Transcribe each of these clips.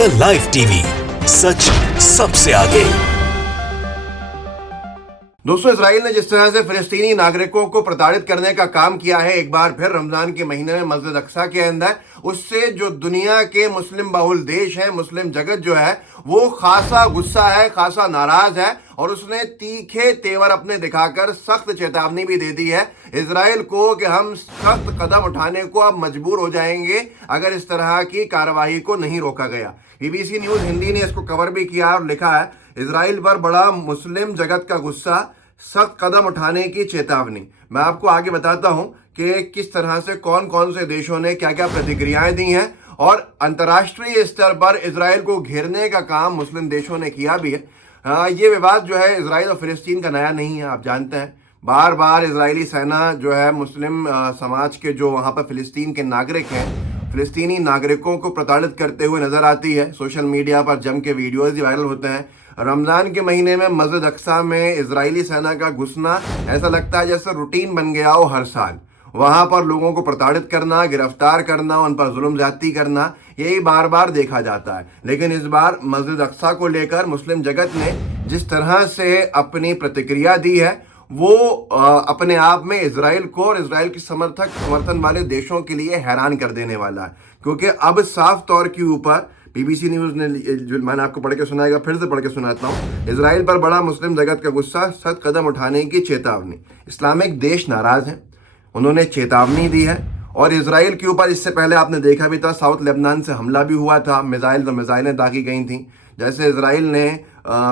The live TV, सच सबसे आगे। दोस्तों, इजराइल ने जिस तरह से फिलिस्तीनी नागरिकों को प्रताड़ित करने का काम किया है एक बार फिर रमजान के महीने में मस्जिद अक्सा के अंदर, उससे जो दुनिया के मुस्लिम बहुल देश है, मुस्लिम जगत जो है वो खासा गुस्सा है, खासा नाराज है और उसने तीखे तेवर अपने दिखाकर सख्त चेतावनी भी दे दी है इजराइल को कि हम सख्त कदम उठाने को अब मजबूर हो जाएंगे अगर इस तरह की कार्रवाई को नहीं रोका गया। बीबीसी न्यूज हिंदी ने इसको कवर भी किया और लिखा है, इजराइल पर बड़ा मुस्लिम जगत का गुस्सा, सख्त कदम उठाने की चेतावनी। मैं आपको आगे बताता हूं कि किस तरह से कौन कौन से देशों ने क्या क्या प्रतिक्रियाएं दी हैं और अंतर्राष्ट्रीय स्तर पर इजराइल को घेरने का काम मुस्लिम देशों ने किया भी है। ये विवाद जो है इजराइल और फिलिस्तीन का नया नहीं है, आप जानते हैं। बार बार इजरायली सेना जो है मुस्लिम समाज के जो वहाँ पर फिलिस्तीन के नागरिक हैं, फिलिस्तीनी नागरिकों को प्रताड़ित करते हुए नजर आती है। सोशल मीडिया पर जम के वीडियोज भी वायरल होते हैं। रमजान के महीने में मस्जिद अक्सा में इजरायली सेना का घुसना ऐसा लगता है जैसे रूटीन बन गया हो हर साल। वहां पर लोगों को प्रताड़ित करना, गिरफ्तार करना, उन पर जुल्म ज्यादती करना, यही बार बार देखा जाता है। लेकिन इस बार मस्जिद अक्सा को लेकर मुस्लिम जगत ने जिस तरह से अपनी प्रतिक्रिया दी है वो अपने आप में इजराइल को और इजराइल के समर्थन वाले देशों के लिए हैरान कर देने वाला है। क्योंकि अब साफ तौर के ऊपर बीबीसी न्यूज ने, जो मैंने आपको पढ़ के सुनाएगा, फिर से पढ़ के सुनाता हूँ, इजराइल पर बड़ा मुस्लिम जगत का गुस्सा, सख्त कदम उठाने की चेतावनी। इस्लामिक देश नाराज हैं, उन्होंने चेतावनी दी है। और इजराइल के ऊपर इससे पहले आपने देखा भी था, साउथ लेबनान से हमला भी हुआ था, मिसाइलें दागी गई थी, जैसे इजराइल ने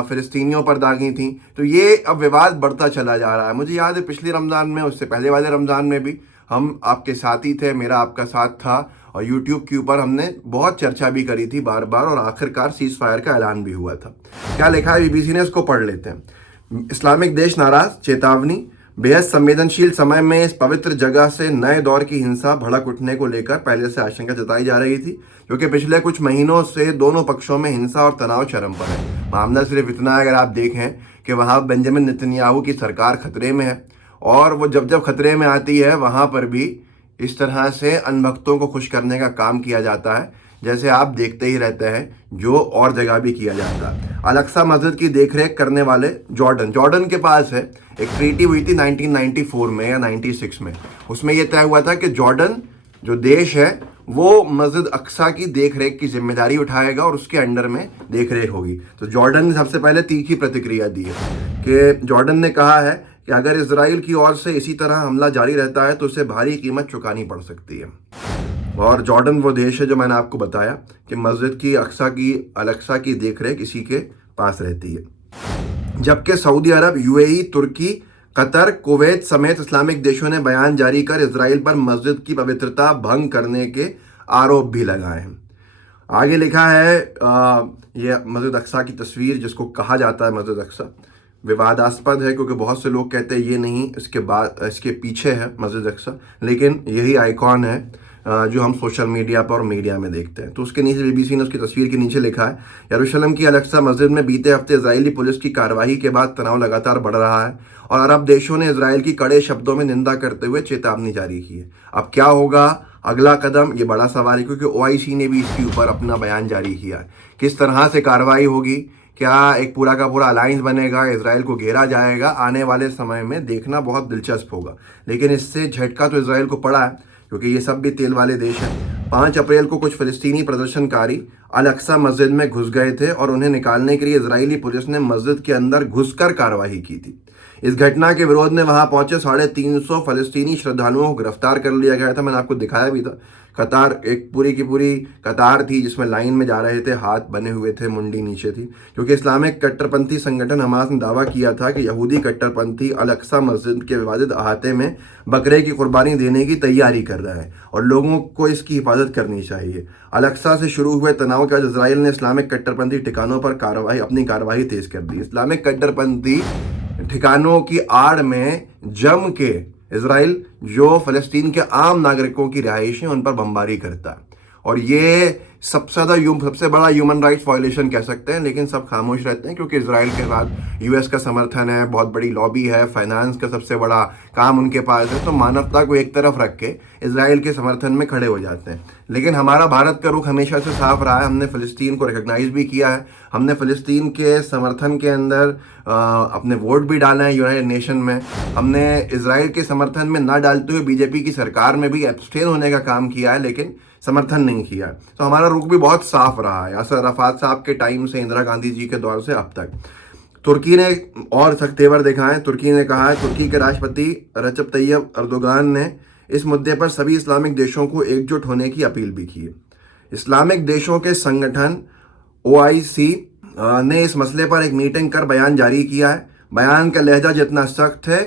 फिलिस्तीनियों पर दागी थी। तो ये अब विवाद बढ़ता चला जा रहा है। मुझे याद है पिछले रमज़ान में, उससे पहले वाले रमज़ान में भी हम आपके साथी थे, मेरा आपका साथ था और यूट्यूब के ऊपर हमने बहुत चर्चा भी करी थी बार बार और आखिरकार सीज फायर का ऐलान भी हुआ था। क्या लिखा है बीबीसी ने, इसको पढ़ लेते हैं। इस्लामिक देश नाराज, चेतावनी। बेहद संवेदनशील समय में इस पवित्र जगह से नए दौर की हिंसा भड़क उठने को लेकर पहले से आशंका जताई जा रही थी, क्योंकि पिछले कुछ महीनों से दोनों पक्षों में हिंसा और तनाव चरम पर है। मामला सिर्फ इतना है, अगर आप देखें कि वहाँ बेंजामिन नेतन्याहू की सरकार खतरे में है और वो जब खतरे में आती है वहाँ पर भी इस तरह से अनभक्तों को खुश करने का काम किया जाता है, जैसे आप देखते ही रहते हैं, जो और जगह भी किया जाता है। अल-अक्सा मस्जिद की देखरेख करने वाले जॉर्डन के पास है। एक ट्रीटी हुई थी 1994 में या 96 में, उसमें यह तय हुआ था कि जॉर्डन जो देश है वो मस्जिद अक्सा की देखरेख की जिम्मेदारी उठाएगा और उसके अंडर में देखरेख होगी। तो जॉर्डन ने सबसे पहले तीखी प्रतिक्रिया दी है कि जॉर्डन ने कहा है कि अगर इजराइल की ओर से इसी तरह हमला जारी रहता है तो उसे भारी कीमत चुकानी पड़ सकती है। और जॉर्डन वो देश है जो मैंने आपको बताया कि मस्जिद की अल-अक्सा की देखरेख इसी के पास रहती है। जबकि सऊदी अरब, यूएई, तुर्की, कतर, कुवैत समेत इस्लामिक देशों ने बयान जारी कर इजराइल पर मस्जिद की पवित्रता भंग करने के आरोप भी लगाए हैं। आगे लिखा है, यह मस्जिद अक्सा की तस्वीर जिसको कहा जाता है मस्जिद अक्सा विवादास्पद है, क्योंकि बहुत से लोग कहते हैं ये नहीं, इसके पीछे है मस्जिद अक्सा, लेकिन यही आइकॉन है जो हम सोशल मीडिया पर और मीडिया में देखते हैं। तो उसके नीचे बीबीसी ने उसकी तस्वीर के नीचे लिखा है, यरूशलेम की अल-अक्सा मस्जिद में बीते हफ्ते इजरायली पुलिस की कार्रवाई के बाद तनाव लगातार बढ़ रहा है और अरब देशों ने इजराइल की कड़े शब्दों में निंदा करते हुए चेतावनी जारी की है। अब क्या होगा अगला कदम, ये बड़ा सवाल है, क्योंकि ओआईसी ने भी इसके ऊपर अपना बयान जारी किया है। किस तरह से कार्रवाई होगी, क्या एक पूरा का पूरा अलायंस बनेगा, इजराइल को घेरा जाएगा, आने वाले समय में देखना बहुत दिलचस्प होगा। लेकिन इससे झटका तो इजराइल को पड़ा है, क्योंकि ये सब भी तेल वाले देश हैं। 5 अप्रैल को कुछ फिलिस्तीनी प्रदर्शनकारी अल-अक्सा मस्जिद में घुस गए थे और उन्हें निकालने के लिए इजरायली पुलिस ने मस्जिद के अंदर घुसकर कार्रवाई की थी। इस घटना के विरोध में वहां पहुंचे 350 फलस्तीनी श्रद्धालुओं को गिरफ्तार कर लिया गया था। मैंने आपको दिखाया भी था, कतार, एक पूरी की पूरी कतार थी जिसमें लाइन में जा रहे थे, हाथ बने हुए थे, मुंडी नीचे थी, क्योंकि इस्लामिक कट्टरपंथी संगठन हमास ने दावा किया था कि यहूदी कट्टरपंथी अल-अक्सा मस्जिद के विवादित अहाते में बकरे की कुर्बानी देने की तैयारी कर रहा है और लोगों को इसकी हिफाजत करनी चाहिए। अल-अक्सा से शुरू हुए तनाव के बाद इजराइल ने इस्लामिक कट्टरपंथी ठिकानों पर अपनी कार्रवाई तेज कर दी। इस्लामिक कट्टरपंथी ठिकानों की आड़ में जम के इजराइल जो फलस्तीन के आम नागरिकों की रिहाइश है उन पर बमबारी करता है और ये सबसे बड़ा ह्यूमन राइट्स वायलेशन कह सकते हैं। लेकिन सब खामोश रहते हैं क्योंकि इजराइल के साथ यूएस का समर्थन है, बहुत बड़ी लॉबी है, फाइनेंस का सबसे बड़ा काम उनके पास है, तो मानवता को एक तरफ रख के इजराइल के समर्थन में खड़े हो जाते हैं। लेकिन हमारा भारत का रुख हमेशा से साफ रहा है। हमने फ़लस्तीन को रिकग्नाइज भी किया है, हमने फ़लस्तीन के समर्थन के अंदर अपने वोट भी डाले हैं यूनाइटेड नेशन में। हमने इजराइल के समर्थन में ना डालते हुए बीजेपी की सरकार में भी एब्सटेन होने का काम किया है, लेकिन समर्थन नहीं किया। तो हमारा रुख भी बहुत साफ रहा है, यासर अराफात साहब के टाइम से, इंदिरा गांधी जी के दौर से अब तक। तुर्की ने और सख्त तेवर दिखाए। तुर्की ने कहा है, तुर्की के राष्ट्रपति रजब तैयब अर्दोगान ने इस मुद्दे पर सभी इस्लामिक देशों को एकजुट होने की अपील भी की है। इस्लामिक देशों के संगठन OIC ने इस मसले पर एक मीटिंग कर बयान जारी किया है। बयान का लहजा जितना सख्त है,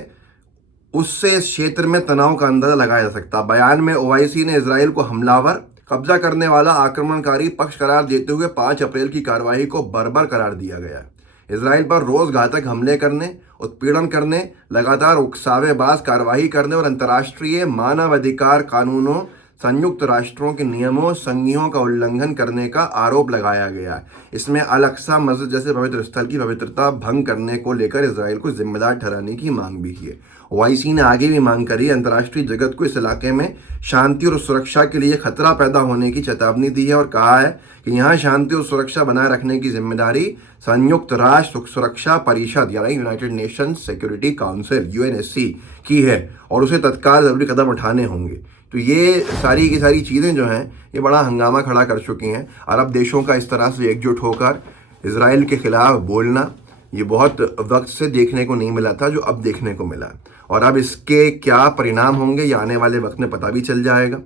उससे इस क्षेत्र में तनाव का अंदाजा लगाया जा सकता। बयान में OIC ने इजराइल को हमलावर, कब्जा करने वाला, आक्रमणकारी पक्ष करार देते हुए 5 अप्रैल की कार्रवाई को बर्बर करार दिया गया है। इजराइल पर रोज घातक हमले करने, उत्पीड़न करने, लगातार उकसावेबाज कार्रवाई करने और अंतर्राष्ट्रीय मानवाधिकार कानूनों, संयुक्त राष्ट्रों के नियमों, संधियों का उल्लंघन करने का आरोप लगाया गया है। इसमें अल अक्सा मस्जिद जैसे पवित्र स्थल की पवित्रता भंग करने को लेकर इजराइल को जिम्मेदार ठहराने की मांग भी की है। OIC ने आगे भी मांग करी, अंतर्राष्ट्रीय जगत को इस इलाके में शांति और सुरक्षा के लिए खतरा पैदा होने की चेतावनी दी है और कहा है कि यहाँ शांति और सुरक्षा बनाए रखने की जिम्मेदारी संयुक्त राष्ट्र सुरक्षा परिषद यानी United nation security council UNSC की है और उसे तत्काल जरूरी कदम उठाने होंगे। तो ये सारी की सारी चीज़ें जो हैं, ये बड़ा हंगामा खड़ा कर चुकी हैं। अरब देशों का इस तरह से एकजुट होकर इजराइल के खिलाफ बोलना, ये बहुत वक्त से देखने को नहीं मिला था, जो अब देखने को मिला। और अब इसके क्या परिणाम होंगे, ये आने वाले वक्त में पता भी चल जाएगा।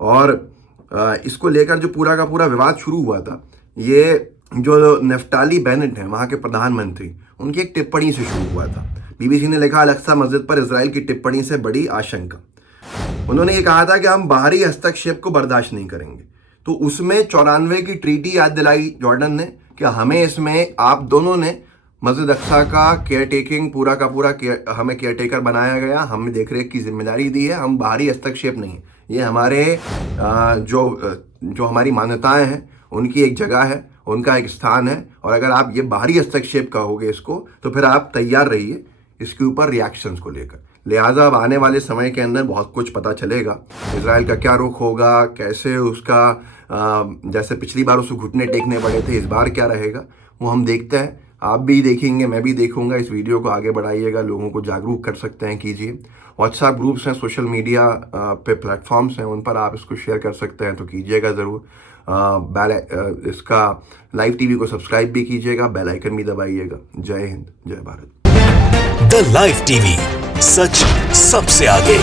और इसको लेकर जो पूरा का पूरा विवाद शुरू हुआ था, ये जो नफ्ताली बेनेट हैं, वहाँ के प्रधानमंत्री, उनकी एक टिप्पणी से शुरू हुआ था। BBC ने लिखा, अल अक्सा मस्जिद पर इजराइल की टिप्पणी से बड़ी आशंका। उन्होंने ये कहा था कि हम बाहरी हस्तक्षेप को बर्दाश्त नहीं करेंगे। तो उसमें 94 की ट्रीटी याद दिलाई जॉर्डन ने कि हमें इसमें आप दोनों ने मस्जिद अक्सा का केयर टेकिंग पूरा का पूरा हमें केयर टेकर बनाया गया, हमें देख रेख की जिम्मेदारी दी है, हम बाहरी हस्तक्षेप नहीं। ये हमारे जो हमारी मान्यताएं हैं उनकी एक जगह है, उनका एक स्थान है, और अगर आप ये बाहरी हस्तक्षेप कहोगे इसको, तो फिर आप तैयार रहिए इसके ऊपर रिएक्शंस को लेकर। लिहाजा अब आने वाले समय के अंदर बहुत कुछ पता चलेगा, इजराइल का क्या रुख होगा, कैसे उसका जैसे पिछली बार उसको घुटने टेकने पड़े थे, इस बार क्या रहेगा, वो हम देखते हैं। आप भी देखेंगे, मैं भी देखूंगा। इस वीडियो को आगे बढ़ाइएगा, लोगों को जागरूक कर सकते हैं, कीजिए। व्हाट्सएप ग्रुप्स हैं, सोशल मीडिया पे प्लेटफॉर्म्स हैं, उन पर आप इसको शेयर कर सकते हैं, तो कीजिएगा ज़रूर। इसका लाइव TV को सब्सक्राइब भी कीजिएगा, बेल आइकन भी दबाइएगा। जय हिंद, जय भारत। द लाइव टीवी, सच सबसे आगे।